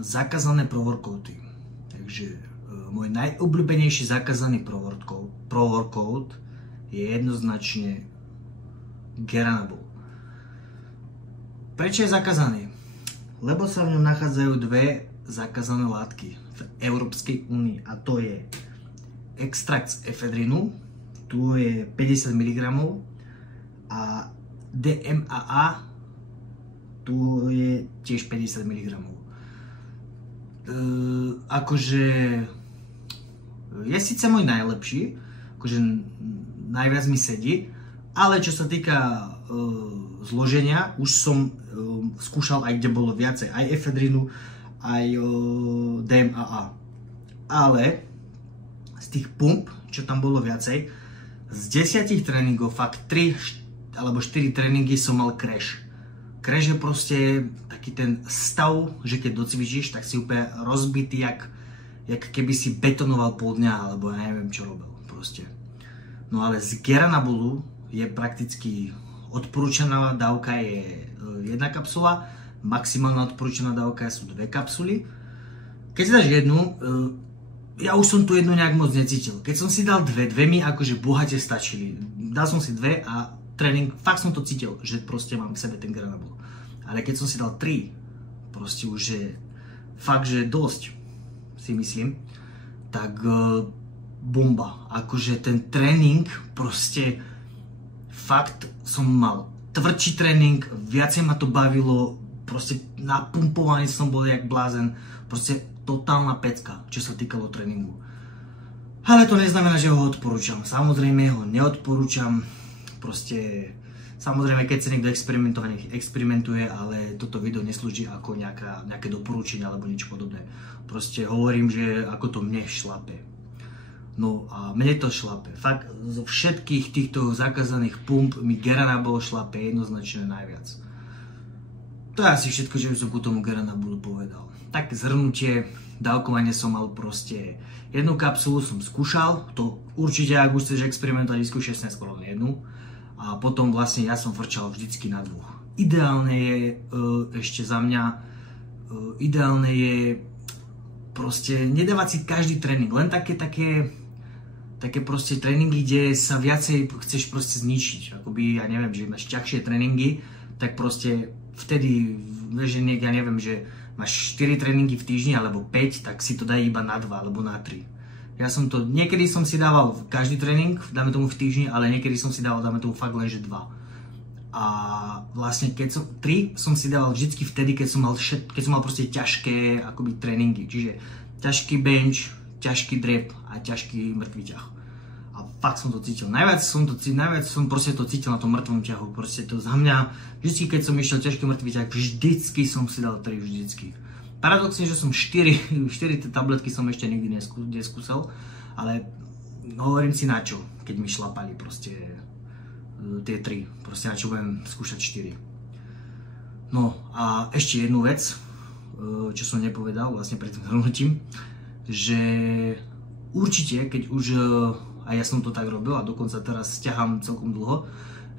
zakázané pro-workouty. Takže môj najobľúbenejší zakázaný pro-workout je jednoznačne Geranabol. Prečo je zakázaný? Lebo sa v ňom nachádzajú dve zakázané látky v Európskej únii a to je extrakt z efedrinu, tu je 50 mg a DMAA, tu je tiež 50 mg. Akože je síce môj najlepší, akože najviac mi sedí, ale čo sa týka zloženia, už som skúšal aj kde bolo viacej, aj efedrinu, aj DMAA. Ale z tých pump, čo tam bolo viacej, z 10 tréningov, fakt 3 alebo 4 tréningy som mal crash. Crash je proste taký ten stav, že keď docvičíš, tak si úplne rozbitý, jak keby si betonoval pol dňa, alebo ja neviem čo robil proste. No ale z Geranabolu je prakticky odporúčaná dávka je 1 kapsula, maximálna odporúčaná dávka sú 2 kapsuly. Keď si dáš jednu, ja už som tu jednu nejak moc necítil. Keď som si dal dve mi akože bohate stačili. Dal som si 2 a tréning, fakt som to cítil, že proste mám v sebe ten Geranabol. Ale keď som si dal 3, proste už je fakt, že dosť, si myslím, tak bomba. Akože ten tréning, proste fakt som mal tvrdší tréning, viacej ma to bavilo, proste napumpovaný som bol jak blázen, proste totálna pecka, čo sa týkalo tréningu. Ale to neznamená, že ho odporúčam. Samozrejme ho neodporúčam, proste samozrejme keď sa niekto experimentuje, ale toto video neslúži ako nejaké doporučenie alebo niečo podobné. Proste hovorím, že ako to mne šlape. No a mne to šlape. Fakt zo všetkých týchto zakázaných pump mi Geranabol šlape jednoznačne najviac. To je asi všetko, čo by som ku tomu Geranabolu povedal. Tak zhrnutie, dávkovanie som mal proste jednu kapsulu som skúšal, to určite ak už chceš experimentovať, vyskúšaj si skoro jednu a potom vlastne ja som frčal vždycky na 2. Ideálne je ešte za mňa, ideálne je proste nedávať si každý tréning, len také proste tréningy, kde sa viacej chceš proste zničiť, akoby ja neviem, že máš ťažšie tréningy, tak proste vtedy, vieš, že ja neviem, že máš 4 tréningy v týždni alebo 5, tak si to daj iba na 2 alebo na 3. Ja som to, niekedy som si dával každý tréning, dáme tomu v týždni, ale niekedy som si dával, dáme tomu fakt len, že 2. A vlastne keď som, 3 som si dával vždycky vtedy, keď som mal proste ťažké akoby tréningy, čiže ťažký bench, ťažký drep a ťažký mŕtvý ťah. A fakt som to cítil. Najviac som proste to cítil na tom mŕtvom ťahu. Proste to za mňa, vždycky keď som išiel ťažký mŕtvý ťah, vždycky som si dal 3, vždycky. Paradoxne, že som 4 tabletky som ešte nikdy neskúsal, ale hovorím si na čo, keď mi šlapali proste tie 3. Proste na čo budem skúšať 4. No a ešte jednu vec, čo som nepovedal vlastne pred tým zhrnutím, že určite, keď už, a ja som to tak robil a dokonca teraz ťahám celkom dlho,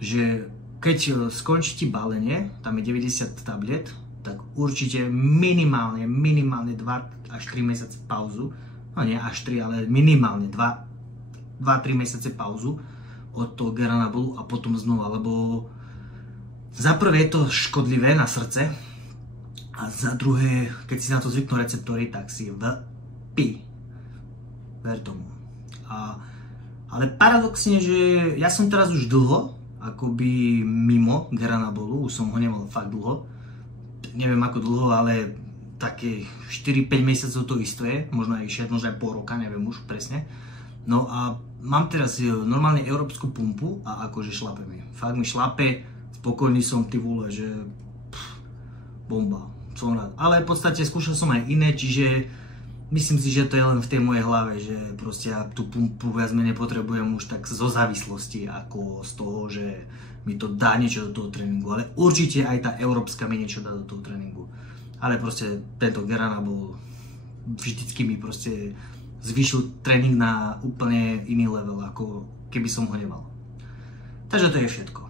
že keď skončí ti balenie, tam je 90 tabliet, tak určite minimálne 2 až 3 mesiace pauzu, no nie až 3, ale minimálne 2-3 mesiace pauzu od toho Geranabolu a potom znova, lebo za prvé je to škodlivé na srdce a za druhé, keď si na to zvyknú receptory, tak si ver tomu. Ale paradoxne, že ja som teraz už dlho akoby mimo Geranabolu, už som ho nemal fakt dlho, neviem ako dlho, ale také 4-5 mesiacov to isto je, možno aj pol roka, neviem už presne. No a mám teraz normálne európsku pumpu a akože šlape mi. Fakt mi šlape, spokojný som, ty vole, že bomba, som rád. Ale v podstate skúšal som aj iné, čiže myslím si, že to je len v tej mojej hlave, že proste ja tú pumpu viac menej potrebujem už tak zo závislosti, ako z toho, že mi to dá niečo do toho tréningu. Ale určite aj tá európska mi niečo dá do toho tréningu. Ale proste tento Geranabol vždycky mi proste zvýšil tréning na úplne iný level, ako keby som ho nemal. Takže to je všetko.